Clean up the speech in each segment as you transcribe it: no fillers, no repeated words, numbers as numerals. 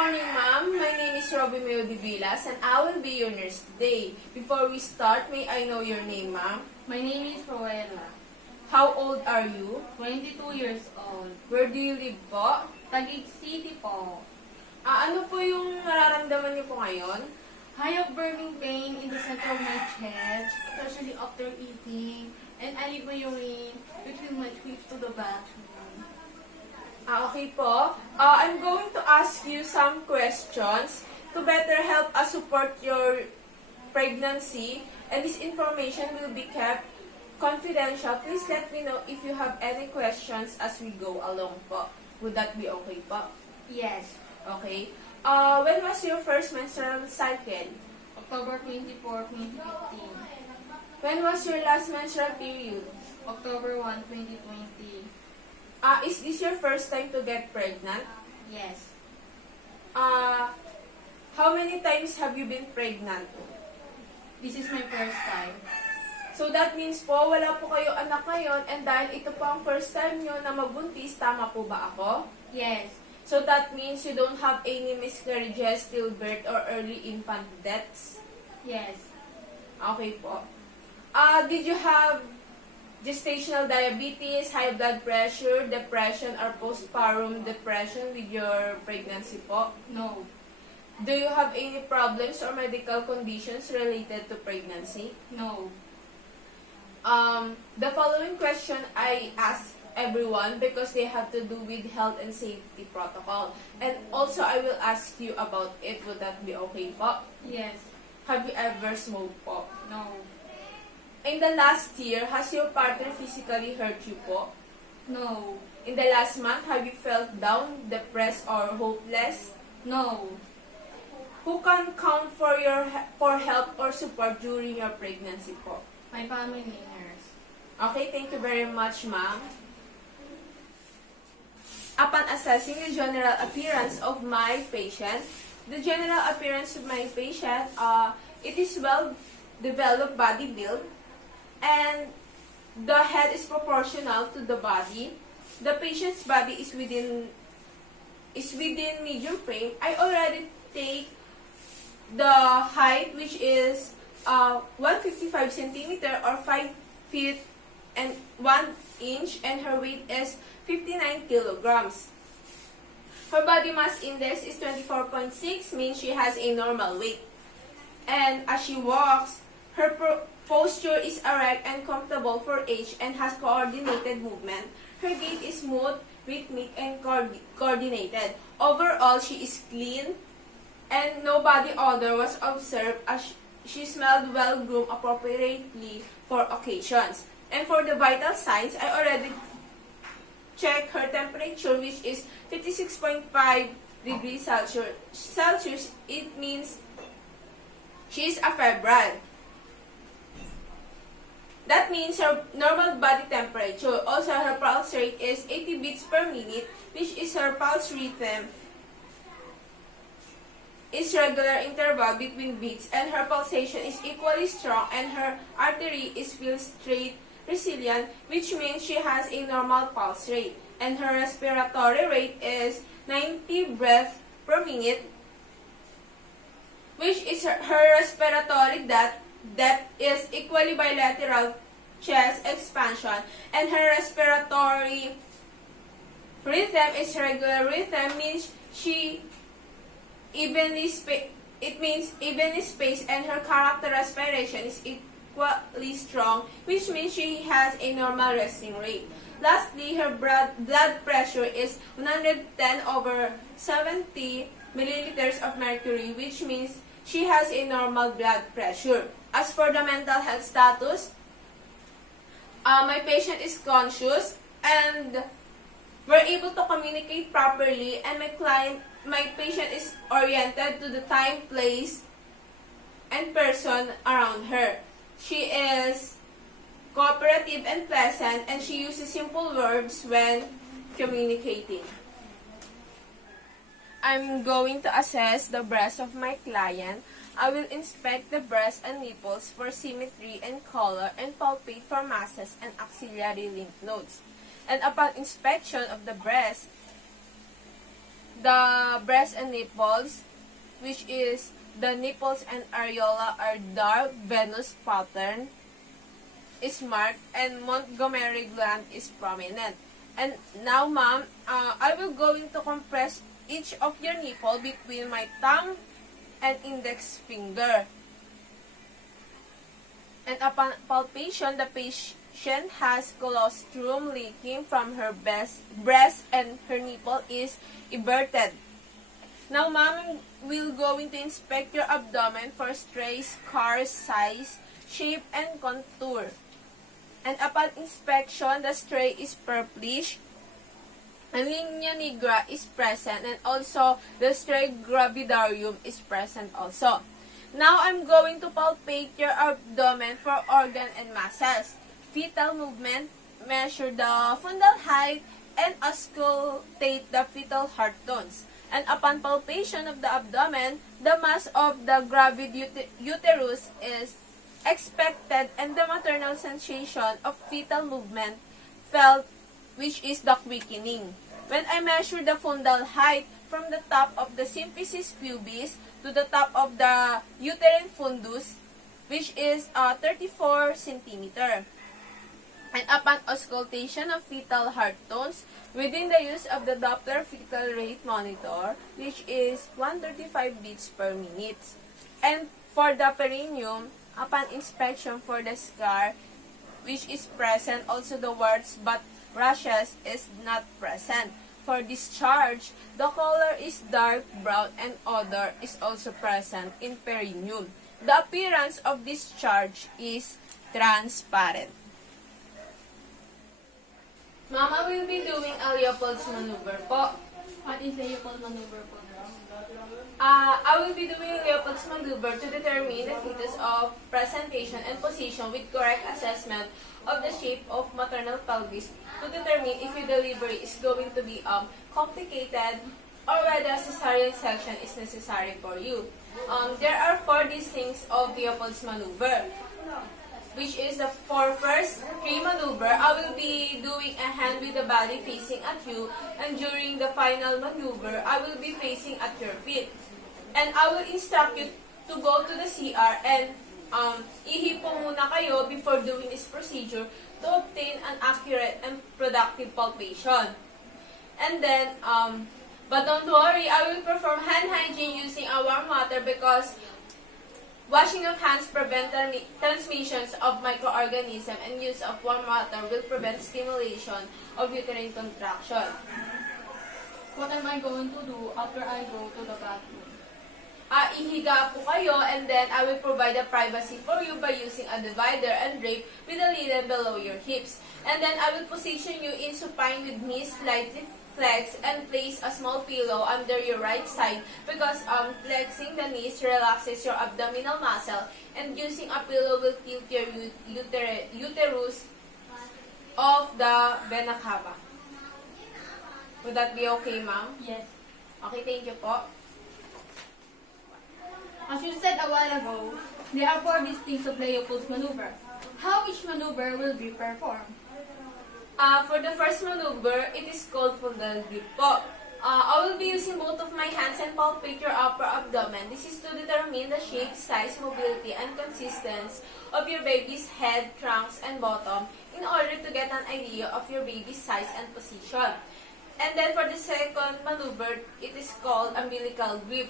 morning, ma'am. My name is Rhovy Mae Odevilas, and I will be your nurse today. Before we start, may I know your name, ma'am? My name is Rowella, How old are you? 22 years old. Where do you live po? Taguig City po. Ano po yung nararamdaman niyo po ngayon? I have burning pain in the center of my chest, especially after eating, and I leave my urine between my trips to the bathroom. Okay po. I'm going to ask you some questions to better help us support your pregnancy, and this information will be kept confidential. Please let me know if you have any questions as we go along po. Would that be okay po? Yes. Okay. When was your first menstrual cycle? October 24, 2015. When was your last menstrual period? October 1, 2020. Is this your first time to get pregnant? Yes. How many times have you been pregnant? This is my first time. So that means po, wala po kayo anak ngayon, and dahil ito po ang first time nyo na mabuntis, tama po ba ako? Yes. So that means you don't have any miscarriages, stillbirth, or early infant deaths? Yes. Okay po. Did you have gestational diabetes, high blood pressure, depression, or postpartum depression with your pregnancy po? No. Do you have any problems or medical conditions related to pregnancy? No. The following question I ask everyone because they have to do with health and safety protocol. And also, I will ask you about it. Would that be okay po? Yes. Have you ever smoked po? No. In the last year, has your partner physically hurt you po? No. In the last month, have you felt down, depressed, or hopeless? No. Who can count for help or support during your pregnancy po? My family nurse. Okay, thank you very much, ma'am. Upon assessing the general appearance of my patient, the general appearance of my patient, it is well-developed body build, and the head is proportional to the body. The patient's body is within medium frame. I already take the height, which is 155 centimeter or 5 feet and 1 inch, and her weight is 59 kilograms. Her body mass index is 24.6, means she has a normal weight. And as she walks, her posture is erect and comfortable for age and has coordinated movement. Her gait is smooth, rhythmic, and coordinated. Overall, she is clean, and no body odor was observed as she smelled well-groomed appropriately for occasions. And for the vital signs, I already checked her temperature, which is 56.5 degrees Celsius. It means she is a febrile. That means her normal body temperature. Also, her pulse rate is 80 beats per minute, which is her pulse rhythm is regular interval between beats, and her pulsation is equally strong, and her artery is feel straight, resilient, which means she has a normal pulse rate, and her respiratory rate is 90 breaths per minute, which is her respiratory depth is equally bilateral chest expansion, and her respiratory rhythm is regular rhythm, means she evenly spaced, and her character respiration is equally strong, which means she has a normal resting rate. Lastly, her blood pressure is 110/70 milliliters of mercury, which means she has a normal blood pressure. As for the mental health status, my patient is conscious and we're able to communicate properly, and my patient is oriented to the time, place, and person around her. She is cooperative and pleasant, and she uses simple words when communicating. I'm going to assess the breast of my client. I will inspect the breast and nipples for symmetry and color, and palpate for masses and axillary lymph nodes. And upon inspection of the breast, the breast and nipples, which is the nipples and areola are dark venous pattern is marked, and Montgomery gland is prominent. And now, ma'am, I will going to compress each of your nipple between my thumb and index finger. And upon palpation, the patient has colostrum leaking from her breast and her nipple is everted. Now, ma'am, we're going to inspect your abdomen for stray scar size, shape, and contour. And upon inspection, the stray is purplish, and linea nigra is present, and also the stray gravidarium is present also. Now, I'm going to palpate your abdomen for organ and muscles. Fetal movement, measure the fundal height, and auscultate the fetal heart tones. And upon palpation of the abdomen, the mass of the gravid uterus is expected, and the maternal sensation of fetal movement felt, which is the quickening. When I measure the fundal height from the top of the symphysis pubis to the top of the uterine fundus, which is 34 centimeter. And upon auscultation of fetal heart tones, within the use of the Doppler fetal rate monitor, which is 135 beats per minute. And for the perineum, upon inspection for the scar, which is present, also the warts but rashes is not present. For discharge, the color is dark brown and odor is also present in perineum. The appearance of discharge is transparent. Mama will be doing a Leopold's maneuver po. What is the Leopold maneuver po? I will be doing Leopold's maneuver to determine the fetus of presentation and position with correct assessment of the shape of maternal pelvis to determine if your delivery is going to be complicated or whether a cesarean section is necessary for you. There are 4 distincts of Leopold's maneuver, which is the first 3 maneuver. I will be doing a hand with the body facing at you, and during the final maneuver, I will be facing at your feet. And I will instruct you to go to the CR and ihipo muna kayo before doing this procedure to obtain an accurate and productive palpation. And then, but don't worry, I will perform hand hygiene using a warm water because washing of hands prevent transmissions of microorganisms, and use of warm water will prevent stimulation of uterine contraction. What am I going to do after I go to the bathroom? Ihiga po kayo, and then I will provide a privacy for you by using a divider and drape with a linen below your hips. And then I will position you in supine with knees slightly flex and place a small pillow under your right side because flexing the knees relaxes your abdominal muscle, and using a pillow will tilt your uterus of the vena cava. Would that be okay, ma'am? Yes. Okay, thank you po. As you said a while ago, there are 4 distincts of Leopold's maneuver. How each maneuver will be performed? For the first maneuver, it is called fundal grip po. I will be using both of my hands and palpate your upper abdomen. This is to determine the shape, size, mobility, and consistency of your baby's head, trunks, and bottom in order to get an idea of your baby's size and position. And then for the second maneuver, it is called umbilical grip.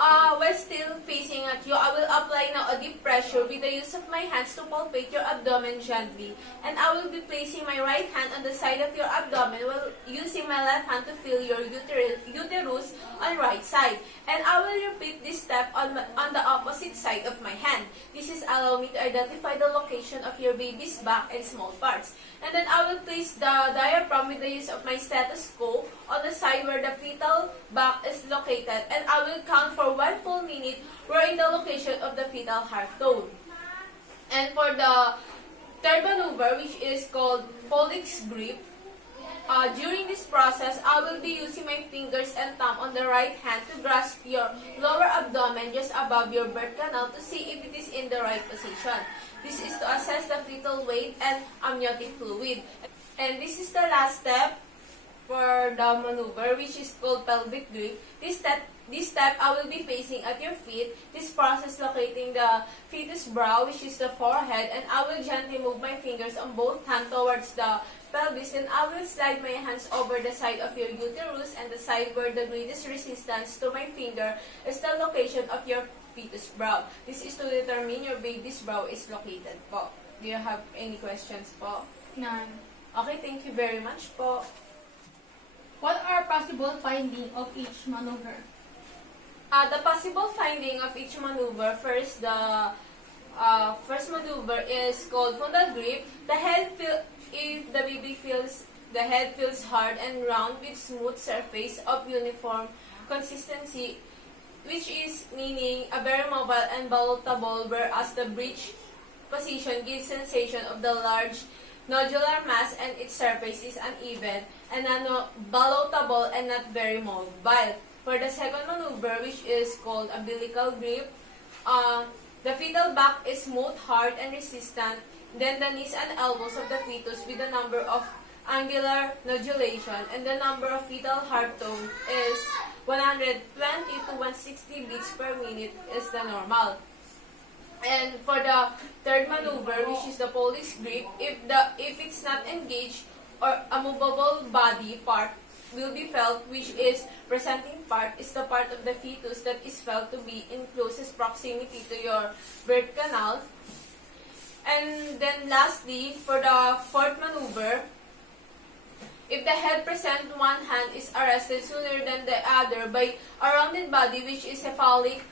While still facing at you, I will apply now a deep pressure with the use of my hands to palpate your abdomen gently. And I will be placing my right hand on the side of your abdomen while using my left hand to feel your uterus on right side. And I will repeat this step on the opposite side of my hand. This is allow me to identify the location of your baby's back and small parts. And then I will place the diaphragm with the use of my stethoscope on the side where the fetal back is located, and I will count for 1 full minute wherein the location of the fetal heart tone. And for the third maneuver, which is called Pollick's grip, during this process, I will be using my fingers and thumb on the right hand to grasp your lower abdomen just above your birth canal to see if it is in the right position. This is to assess the fetal weight and amniotic fluid. And this is the last step for the maneuver, which is called pelvic grip. This step I will be facing at your feet. This process locating the fetus brow, which is the forehead, and I will gently move my fingers on both hands towards the pelvis, and I will slide my hands over the side of your uterus, and the side where the greatest resistance to my finger is the location of your fetus brow. This is to determine your baby's brow is located po. Do you have any questions po? None. Okay, thank you very much po. What are possible findings of each maneuver? The possible finding of each maneuver, first, the first maneuver is called fundal grip. If the baby feels the head feels hard and round with smooth surface of uniform consistency, which is meaning a very mobile and ballotable, whereas the bridge position gives sensation of the large nodular mass and its surface is uneven and ballotable and not very mobile. For the second maneuver, which is called umbilical grip, the fetal back is smooth, hard, and resistant. Then the knees and elbows of the fetus with the number of angular nodulation, and the number of fetal heart tone is 120 to 160 beats per minute is the normal. And for the third maneuver, which is the Polish grip, if it's not engaged or a movable body part will be felt, which is presenting part is the part of the fetus that is felt to be in closest proximity to your birth canal. And then lastly, for the fourth maneuver, if the head present one hand is arrested sooner than the other by a rounded body, which is cephalic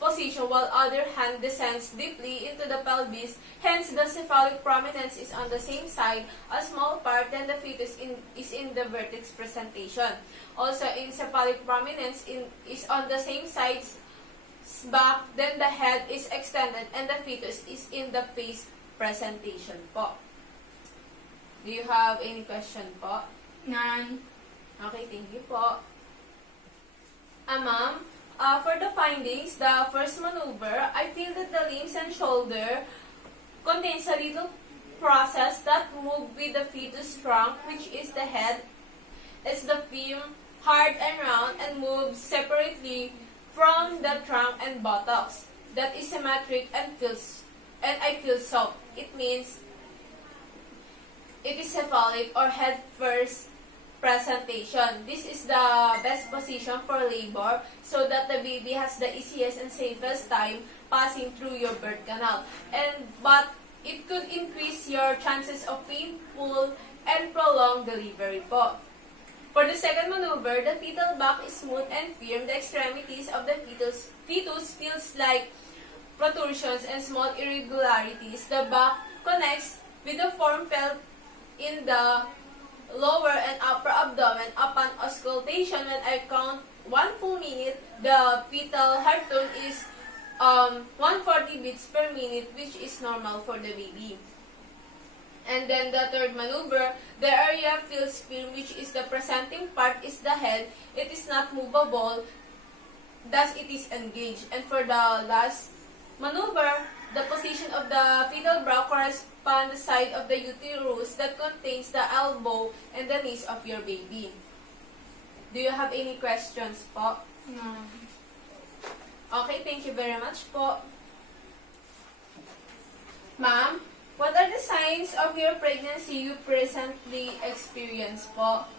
position, while other hand descends deeply into the pelvis, hence the cephalic prominence is on the same side, a small part, then the fetus is in the vertex presentation. Also, in cephalic prominence is on the same sides back, then the head is extended and the fetus is in the face presentation po. Do you have any question po? None. Okay, thank you po. Ma'am, for the findings, the first maneuver, I feel that the limbs and shoulder contains a little process that move with the fetus trunk, which is the head. It's the film, hard and round, and moves separately from the trunk and buttocks. That is symmetric and I feel soft. It means it is cephalic or head first presentation. This is the best position for labor so that the baby has the easiest and safest time passing through your birth canal. But it could increase your chances of painful and prolonged delivery po. For the second maneuver, the fetal back is smooth and firm. The extremities of the fetus feels like protrusions and small irregularities. The back connects with the form felt in the lower and upper abdomen. Upon auscultation, when I count 1 full minute, the fetal heart tone is 140 beats per minute, which is normal for the baby. And then the third maneuver, the area feels firm, which is the presenting part is the head. It is not movable, thus it is engaged. And for the last maneuver, the position of the fetal brow corresponds the side of the uterus that contains the elbow and the knees of your baby. Do you have any questions po? No. Okay, thank you very much po. Ma'am, what are the signs of your pregnancy you presently experience po?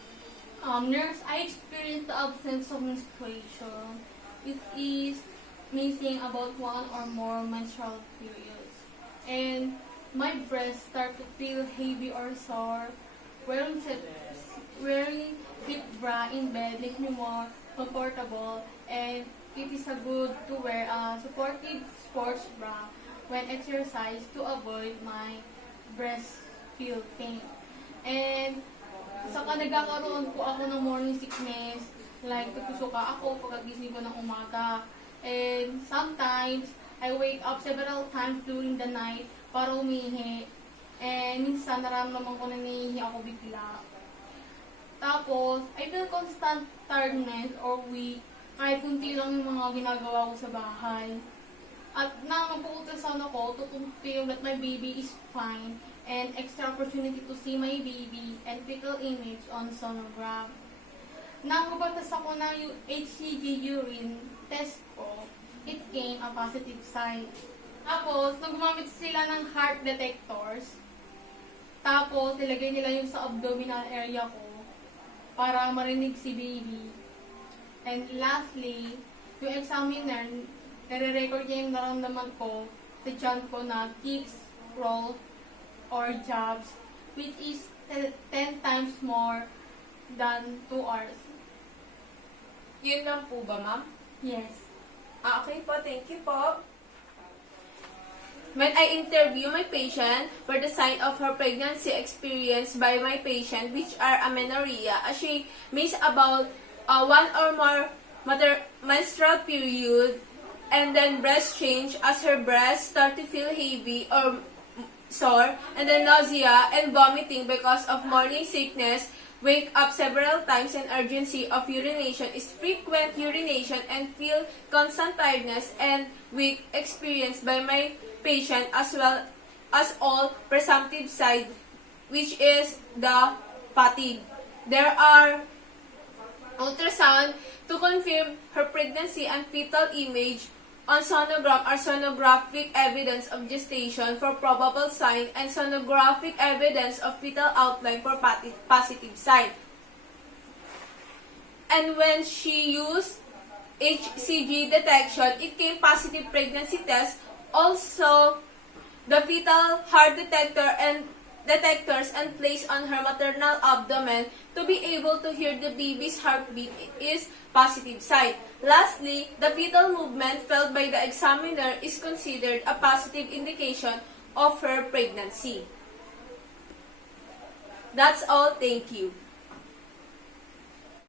Nurse, I experienced the absence of menstruation. It is missing about 1 or more menstrual periods. And my breasts start to feel heavy or sore. Wearing fit bra in bed makes me more comfortable, and it is a good to wear a supportive sports bra when exercise to avoid my breast feel pain. And saka nagkakaroon po ako ng morning sickness, like tutusuka ako pagkagising ko ng umaga. And sometimes, I wake up several times during the night para umihi. And minsan nararamdaman ko na nahihi ako bigla. Tapos, I feel constant tiredness or weak kahit kunti lang yung mga ginagawa ko sa bahay. At nang magpupuntasan ako to confirm that my baby is fine and extra opportunity to see my baby and fetal image on sonogram. Nang mabatas ako ng HCG urine test ko, it came a positive sign. Tapos, nung gumamit sila ng heart detectors, tapos nilagay nila yung sa abdominal area ko para marinig si baby. And lastly, yung examiner, nare-record niya yung naramdaman ko sa tiyan ko na kicks, roll, or jabs, which is 10 times more than 2 hours. Yun lang po ba, ma'am? Yes. Okay po, thank you po. When I interview my patient for the sign of her pregnancy experienced by my patient, which are amenorrhea, as she makes about 1 or more menstrual period, and then breast change as her breasts start to feel heavy or sore, and then nausea and vomiting because of morning sickness, wake up several times, and urgency of urination is frequent urination, and feel constant tiredness and weak experienced by my patient, as well as all presumptive side, which is the fatigue. There are ultrasound to confirm her pregnancy and fetal image on sonogram are sonographic evidence of gestation for probable sign and sonographic evidence of fetal outline for positive sign. And when she used HCG detection, it came positive pregnancy test. Also, the fetal heart detectors and placed on her maternal abdomen to be able to hear the baby's heartbeat is positive sign. Lastly, the fetal movement felt by the examiner is considered a positive indication of her pregnancy. That's all. Thank you.